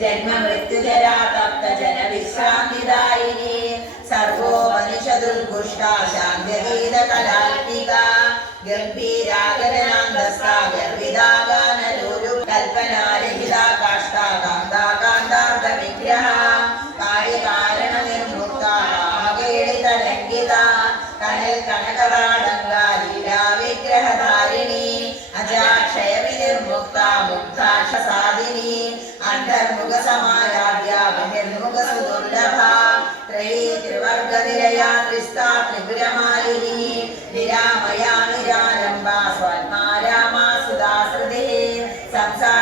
ജന്മമൃത്യുജരാ തപ്ത ജനവിശ്രാന്തിദായിനി സർവോപനിഷദുർഗുഷ്ടാ ശാന്ത്യഗീത കലാത്മിക ഗംഭീരാഗനാന്തസ്ഥ ഗർവിതാഗാനലൂരു കൽപ്പനാരഹിത കാഷ്ടാ കാന്താ വിഗ്രഹ കാര്യകാരണ നിർമുക്ത വിഗ്രഹധാരിണി അജാക്ഷയ വിനിർമുക്ത മുക്താക്ഷ നിർമുഖസമാരാധ്യാഭിനിർമുഖസുദുർലഭാ ത്രയീ ത്രിവർഗനിരയാ ത്രിസ്താ ത്രിപുരമാലിനി നിരാമയാ നിരാലംബാ സ്വാത്മാരാമാസുദാശ്രുതി സംസാര